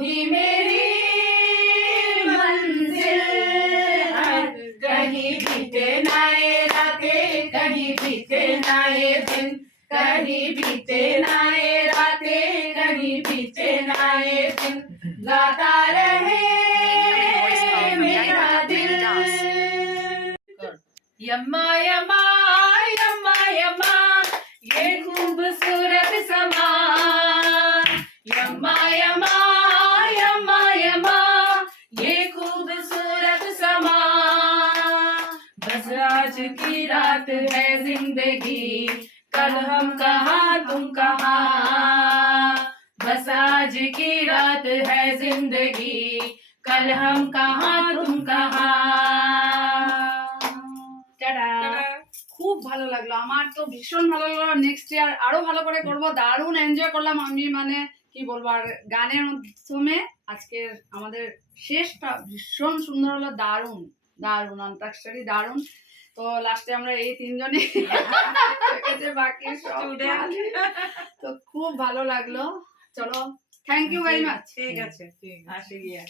ही मेरी मंजिल है। कहीं बीते ना ये रातें, कहीं बीते ना ये दिन, कहीं बीते ना ये रातें, कहीं बीते ना ये दिन, गाता रहे मेरा दिल। यम्मा यम्मा यम्मा यम्मा ये खूबसूरत समा, यम्मा यम्मा यम्मा यम्मा ये खूबसूरत समा। बस आज की रात है जिंदगी, कल हम कहाँ तुम कहाँ। बस आज की रात है जिंदगी, कल हम कहाँ तुम कहाँ। খুব ভালো লাগলো, আমার তো ভীষণ ভালো লাগলো। নেক্সট ইয়ার আরো ভালো করে করব। দারুণ এনজয় করলাম আমি, মানে কি বলবো। আর গানের মাধ্যমে আজকের আমাদের শেষটা ভীষণ সুন্দর হলো, দারুণ দারুণ অন্তাক্ষরী দারুণ। তো লাস্টে আমরা এই তিনজনই বাকি স্টুডেন্ট, তো খুব ভালো লাগলো। চলো, থ্যাংক ইউ ভেরি মাচ। ঠিক আছে, আসি গিয়ে।